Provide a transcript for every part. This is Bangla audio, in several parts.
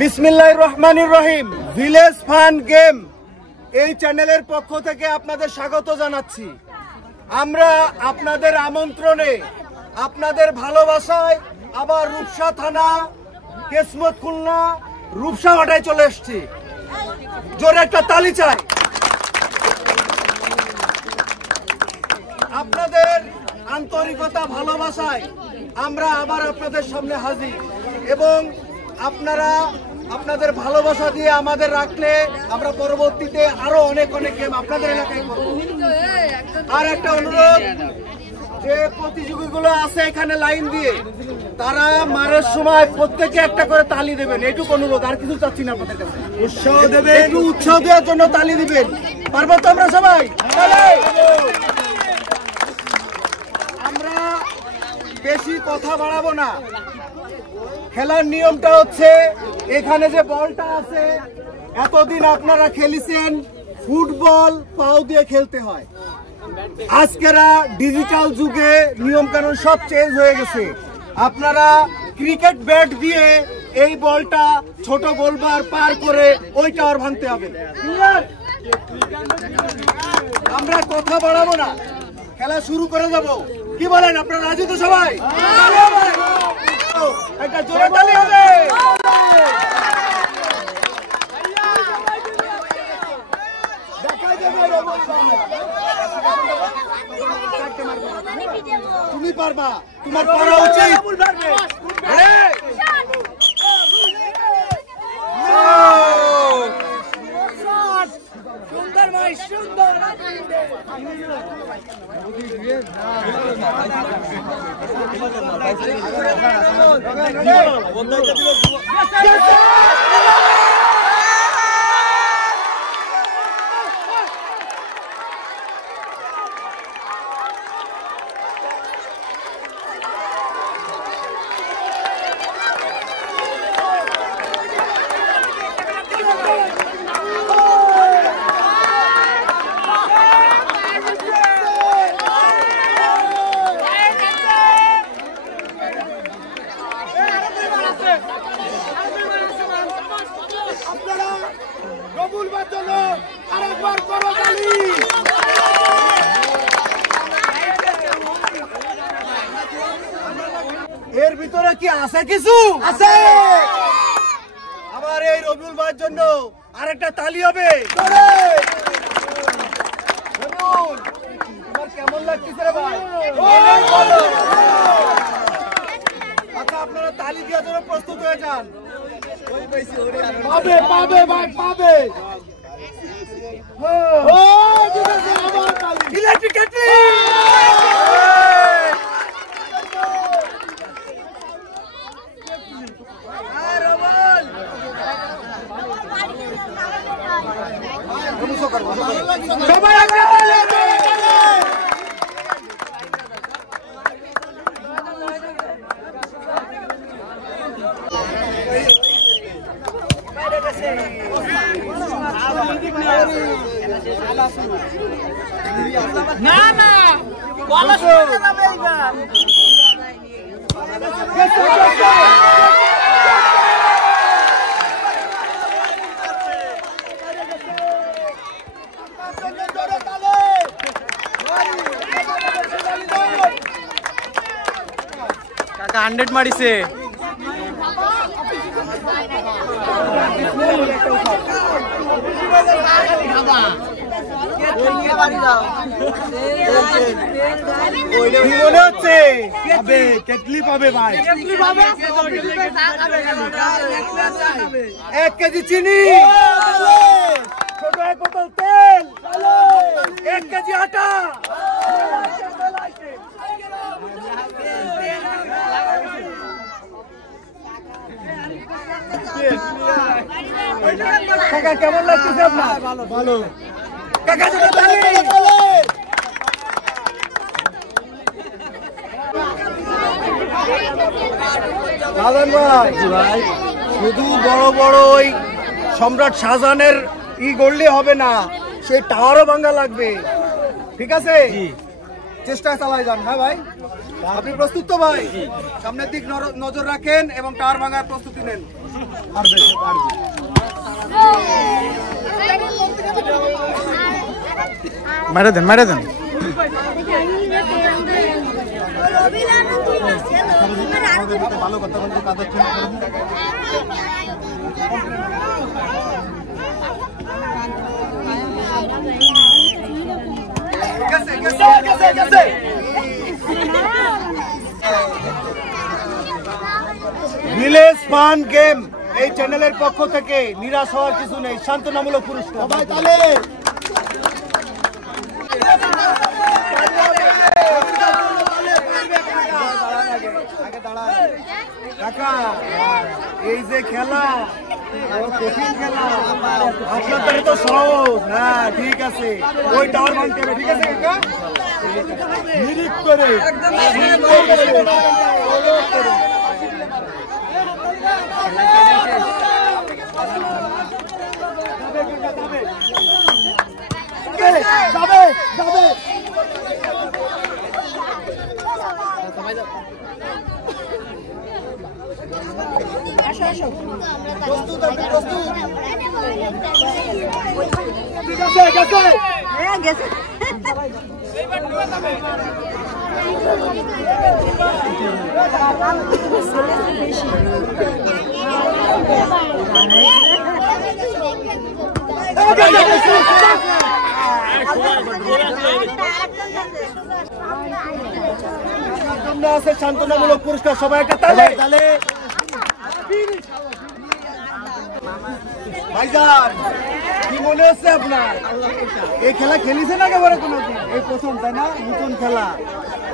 বিসমিল্লাহির রহমানির রহিম। ভিলেজ ফান গেম এই চ্যানেলের পক্ষ থেকে আপনাদের স্বাগত জানাচ্ছি। আমরা আপনাদের আমন্ত্রণে, আপনাদের ভালোবাসায় আবার রূপসা থানা, কেসমত খুলনা, রূপসা ভাটায় চলে এসেছি। জোরে একটা তালি চাই। আপনাদের আন্তরিকতা, ভালোবাসায় আমরা আবার আপনাদের সামনে হাজির এবং আপনারা আপনাদের ভালোবাসা দিয়ে আমাদের রাখলে আমরা পরবর্তীতে আরো অনেক গেম আপনাদের এলাকায় করব। আর একটা অনুরোধ, যে প্রতিযোগীগুলো আছে এখানে লাইন দিয়ে, তারা মারের সময় প্রত্যেকে একটা করে তালি দেবেন, এইটুকু অনুরোধ। আর কিছু চাচ্ছি না আপনাদের কাছে। উৎসাহ দেবেন, একটু উৎসাহ দেওয়ার জন্য তালি দিবেন। পারবো তো আমরা সবাই? আমরা বেশি কথা বাড়াবো না। খেলার নিয়মটা হচ্ছে, এখানে যে বলটা আছে, এতদিন আপনারা খেলেছেন ফুটবল পাও দিয়ে খেলতে হয়। আজকেরা ডিজিটাল যুগে নিয়ম কানুন সব চেঞ্জ হয়ে গেছে। আপনারা ক্রিকেট ব্যাট দিয়ে এই বলটা ছোট গোলবার পার করে ওই টাওয়ার ভাঙতে হবে। আমরা কথা বাড়াবো না, খেলা শুরু করে যাব। কি বলেন, আপনারা রাজি তো সবাই? একটা জোরে তালি হবে। তুমি পারবা, তোমার পারা উচিত। সুন্দর ভাই, সুন্দর। এর ভিতরে কি আছে? কিছু আছে। আবার এই রবিউল ভাইয়ের জন্য আরেকটা তালি হবে। তোমার কেমন লাগতেছে রে ভাই? আচ্ছা, আপনারা তালি দেওয়ার জন্য প্রস্তুত হয়ে যান। পাবে পাবে ভাই, পাবে। Electric kettle. সবাই না না বলা শুনে যাবে এইবার। কাকা 100 মারিছে। মনে হচ্ছে কেটলি পাবে ভাই। 1 কেজি চিনি, ছোট 1 বোতল তেল, 1 কেজি আটা। কাকা কেমন লাগতেছে আপনার? ভালো। কাকা জোরে তালি। শাহজাহান ভাই, শুধু বড় বড় ওই সম্রাট শাহজাহানের গড়লে হবে না, সেই টাওয়ারও ভাঙা লাগবে। ঠিক আছে, চেষ্টা চালাই যান। হ্যাঁ ভাই। আপনি প্রস্তুত তো ভাই? সামনের দিক নজর রাখেন এবং টাওয়ার ভাঙার প্রস্তুতি নেন। মারা দেন মারা দেন। ভালো কথা বলতে কাদের ভিলেজ ফান গেম এই চ্যানেলের পক্ষ থেকে নিরাশ হওয়ার কিছু নেই, সান্ত্বনামূলক পুরস্কার। সবাই তালে কাকা, এই যে খেলা কঠিন খেলা, আপনাদের তো সহজ। হ্যাঁ ঠিক আছে, ওই টাওয়ার ভাঙতে হবে। ঠিক আছে কাকা, নিরিখ করে প্রস্তুত? আপনি প্রস্তুত? ঠিক আছে, গেছে গেছে। আছে সান্ত্বনামূলক পুরস্কার। সবাই একটা তালে তালে। ভাইজান, কি মনে হচ্ছে আপনার? এই খেলা খেলিছে না একেবারে কোনোদিন? এই প্রথম, তাই না? নতুন খেলা।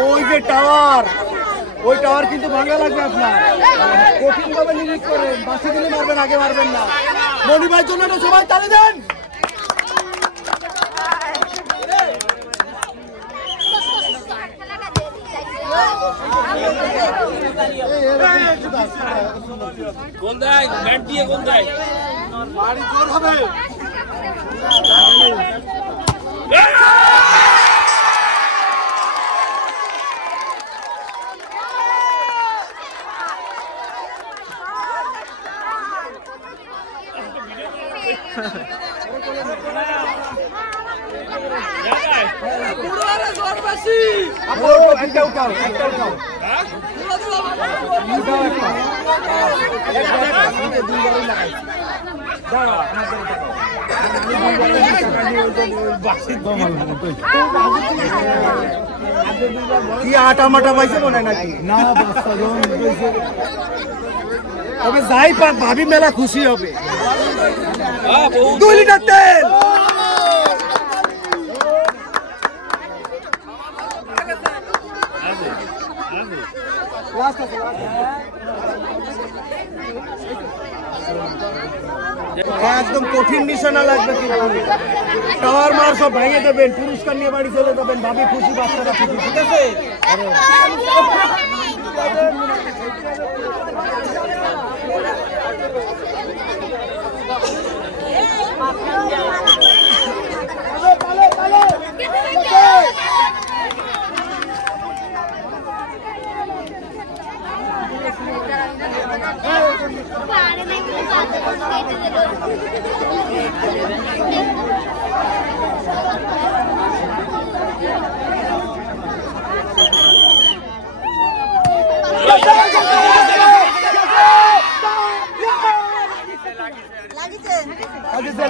ওই যে টাওয়ার, ওই টাওয়ার কিন্তু ভাঙা লাগবে আপনার। কঠিন ভাবে নিরিখ করেন, বাসি দিলে মারবেন, আগে মারবেন না। মনিভাইয়ের জন্য সবাই তালে দেন। কোনটায় ব্যাট দিয়ে কোনটায় বাড়ি জোর হবে। একটা উঠাও, একটা উঠাও। কি আটা মাটা পাইছে মনে হয় নাকি? না, তবে যাই পাক ভাবি মেলা খুশি হবে। 2 লিটার তেল। একদম কঠিন নিশানা লাগবে কিন্তু। টাওয়ার মার সব ভেঙে দেবেন, পুরস্কার নিয়ে বাড়ি চলে যাবেন। ভাবি খুশি, বাচ্চারা খুশি। ঠিক আছে?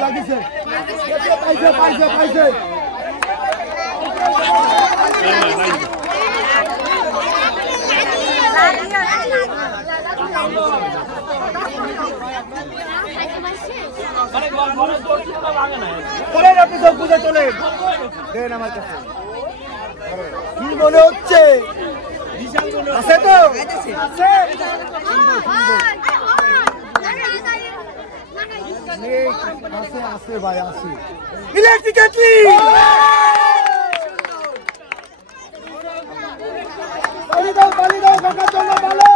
লাগিছে পাইছে পাইছে। আপনি সব বুঝে চলে দেন আমার কাছে। কি মনে হচ্ছে? আছে তো? আছে ভাই, আছে। ইলেকট্রিক কেটলি পানি দাও, পানি দাও কাকার জন্য। ভালো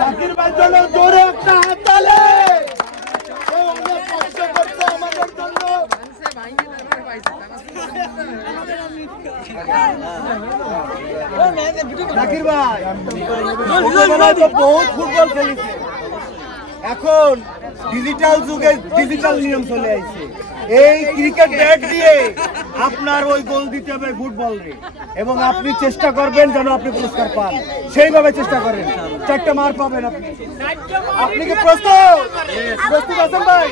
জাকির ভাইয়ের জন্য জোরে একটা হাত তালে। আমাদের জন্য জাকির ভাই ছোটবেলায় তো বহুত ফুটবল খেলেছে, এখন ডিজিটাল যুগে ডিজিটাল নিয়ম চলে আসছে। এই ক্রিকেট ব্যাট দিয়ে আপনার ওই গোল দিতে হবে ফুটবল রে, এবং আপনি চেষ্টা করবেন যেন আপনি পুরস্কার পান, সেইভাবে চেষ্টা করেন। 4টা মার পাবেন আপনি। আপনি কি প্রস্তুত? প্রস্তুত আছেন ভাই?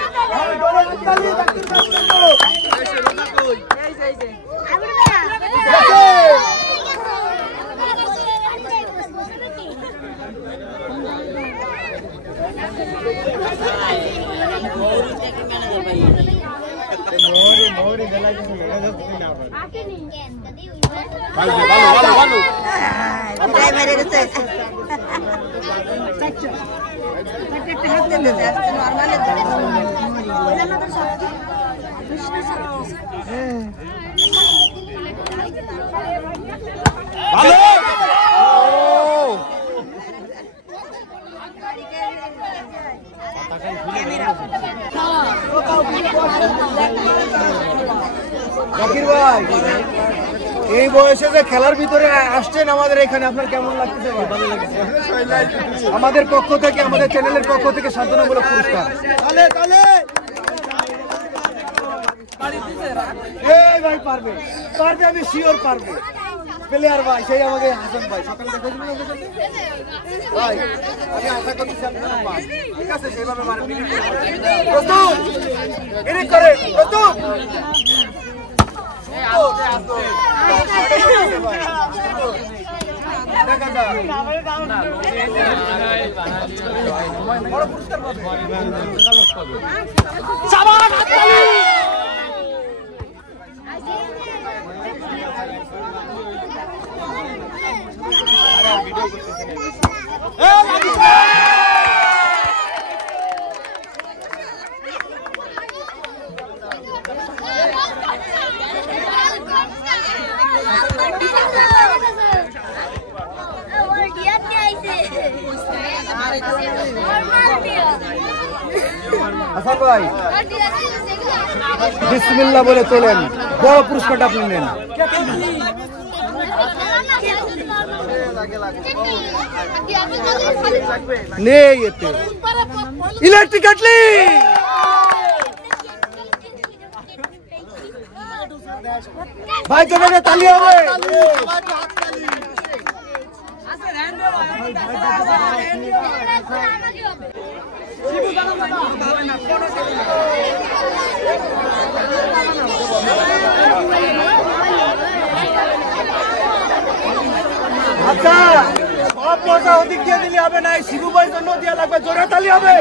জাকির ভাই, এই বয়সে যে খেলার ভিতরে আসছেন আমাদের এখানে, আপনার কেমন লাগতেছে? ভালো লাগছে। আমাদের পক্ষ থেকে, আমাদের চ্যানেলের পক্ষ থেকে সান্ত্বনামূলক পুরস্কার। এই ভাই পারবে, পারবে, আমি শিওর পারবে। প্লেয়ার ভাই, সেই আমাকে হাসান ভাই সকালে দেখেছিলেন ভাই, আমি আশা করছি আপনারা পারবেন। ঠিক আছে, সেইভাবে মারেন। প্রস্তুত? এদিক করে প্রস্তুত? দেখা যাক বড় পুরস্কার পাবে। হাসান ভাই, বিসমিল্লাহ বলে তোলেন, বড় পুরস্কারটা আপনি নেন। নেই এতে ইলেকট্রিক কাটলি। ভাই জন্য তালি হবে। আচ্ছা, সব মজা ওদিক দিয়ে দিলে হবে না, শিবু ভাই জন্য দেওয়া লাগবে, জোরে তালি হবে।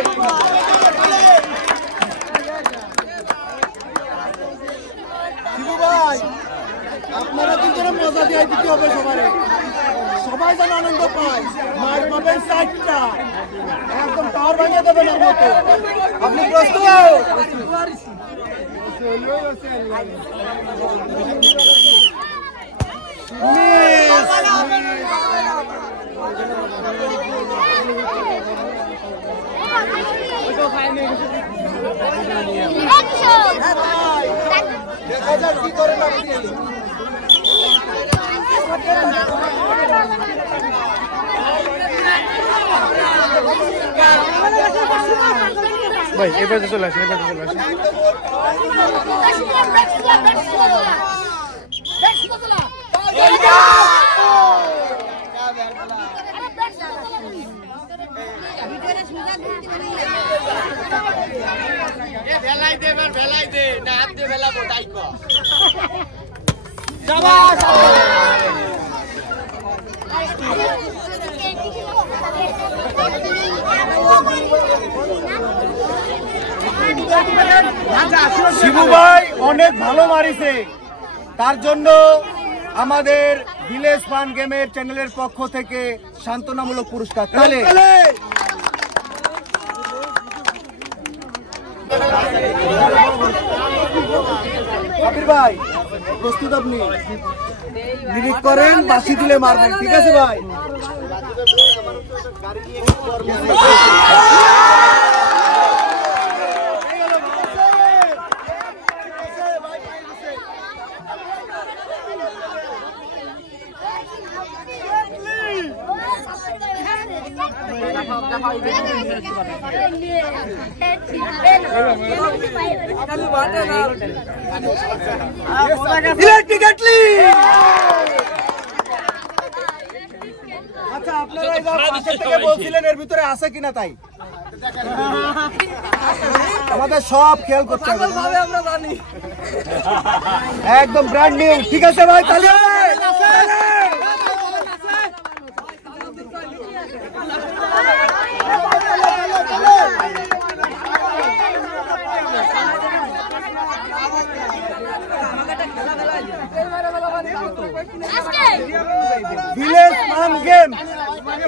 শিবু ভাই, আপনারা কিন্তু মজা দিয়ে দিতে হবে সবাই, সবাই যেন আনন্দ পায়। মার পাবেন 4টা, একদম টাওয়ার ভাঙিয়ে দেবেন ওর মতো। আপনি প্রস্তুত? দেখা যাক কি করেন আপনি। ভাই এবার চলে আসেন, এবার চলে আসেন। ভেলাই দে, ভেলাই দে, না হাত দিয়ে ভেলাবো, তাই কর। শিবু ভাই অনেক ভালো মারিছে, তার জন্য আমাদের ভিলেজ ফান গেমের চ্যানেলের পক্ষ থেকে সান্ত্বনামূলক পুরস্কার। তাহলে আবির ভাই প্রস্তুত? আপনি লিরিক করেন, বাঁশি দিলে মারবেন, ঠিক আছে ভাই? আচ্ছা, আপনারা এই পাশে থেকে বলছিলেন এর ভিতরে আছে কিনা, তাই আমাদের সব খেয়াল করতে হবে, আমরা জানি একদম ব্র্যান্ড নিউ। ঠিক আছে ভাই, তাহলে ভিলেজ ফান গেম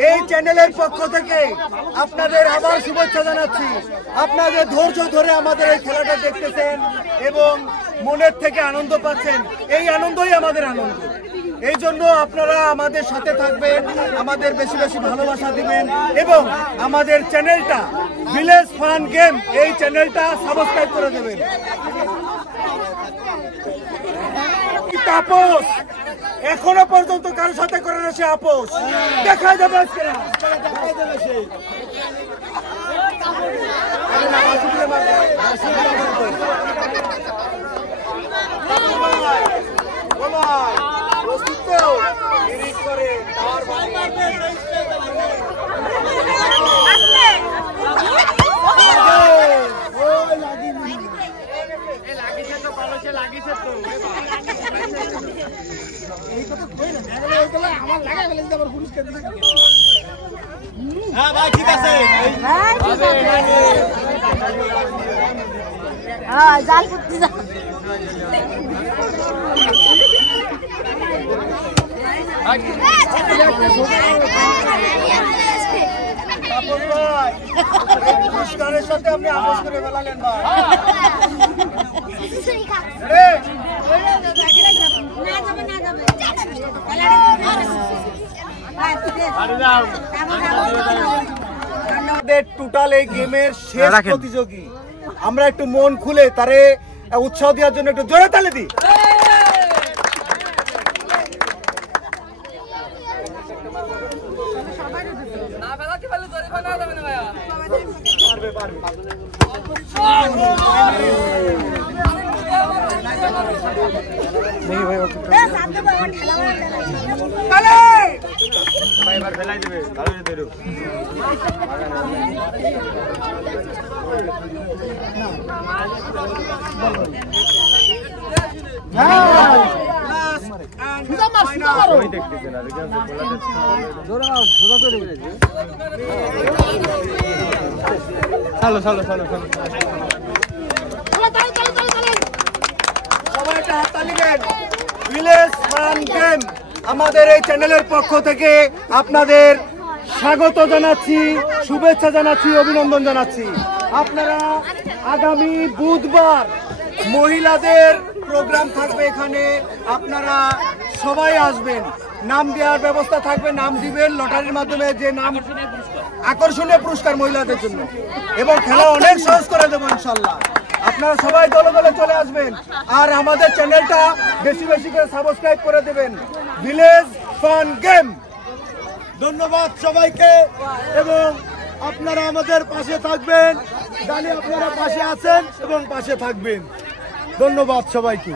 এই চ্যানেলের পক্ষ থেকে আপনাদের আবার শুভেচ্ছা জানাচ্ছি। আপনাদের ধৈর্য ধরে আমাদের এই খেলাটা দেখতেছেন এবং মনের থেকে আনন্দ পাচ্ছেন, এই আনন্দই আমাদের আনন্দ। এই জন্য আপনারা আমাদের সাথে থাকবেন, আমাদের বেশি বেশি ভালোবাসা দিবেন এবং আমাদের চ্যানেলটা ভিলেজ ফান গেম এই চ্যানেলটা সাবস্ক্রাইব করে দেবেন। তাপস এখনো পর্যন্ত কারোর সাথে করে না সে আপোষ, দেখা যাবে আজকে না। হ্যাঁ ভাই, ঠিক আছে। জাল করতে যা পুরস্কারের সাথে আপনি আপোষ করে ফেলালেন ভাই। টোটাল এই গেমের শেষ প্রতিযোগী, আমরা একটু মন খুলে তারে উৎসাহ দেওয়ার জন্য একটু জোরে তালি দিই। চলো চলো চলো চলো, সবাই একটা হাততালি দেন। ভিলেজ ফান গেম আমাদের এই চ্যানেলের পক্ষ থেকে আপনাদের স্বাগত জানাচ্ছি, শুভেচ্ছা জানাচ্ছি, অভিনন্দন জানাচ্ছি। আপনারা আগামী বুধবার মহিলাদের প্রোগ্রাম থাকবে এখানে, আপনারা সবাই আসবেন। নাম দেওয়ার ব্যবস্থা থাকবে, নাম দিবেন লটারির মাধ্যমে, যে নাম আকর্ষণীয় পুরস্কার মহিলাদের জন্য, এবং খেলা অনেক সহজ করে দেবো ইনশাল্লাহ। আপনারা সবাই দলে দলে চলে আসবেন আর আমাদের চ্যানেলটা বেশি বেশি করে সাবস্ক্রাইব করে দেবেন, ভিলেজ ফান গেম। ধন্যবাদ সবাইকে এবং আপনারা আমাদের পাশে থাকবেন, জানি আপনারা পাশে আছেন এবং পাশে থাকবেন। ধন্যবাদ সবাইকে।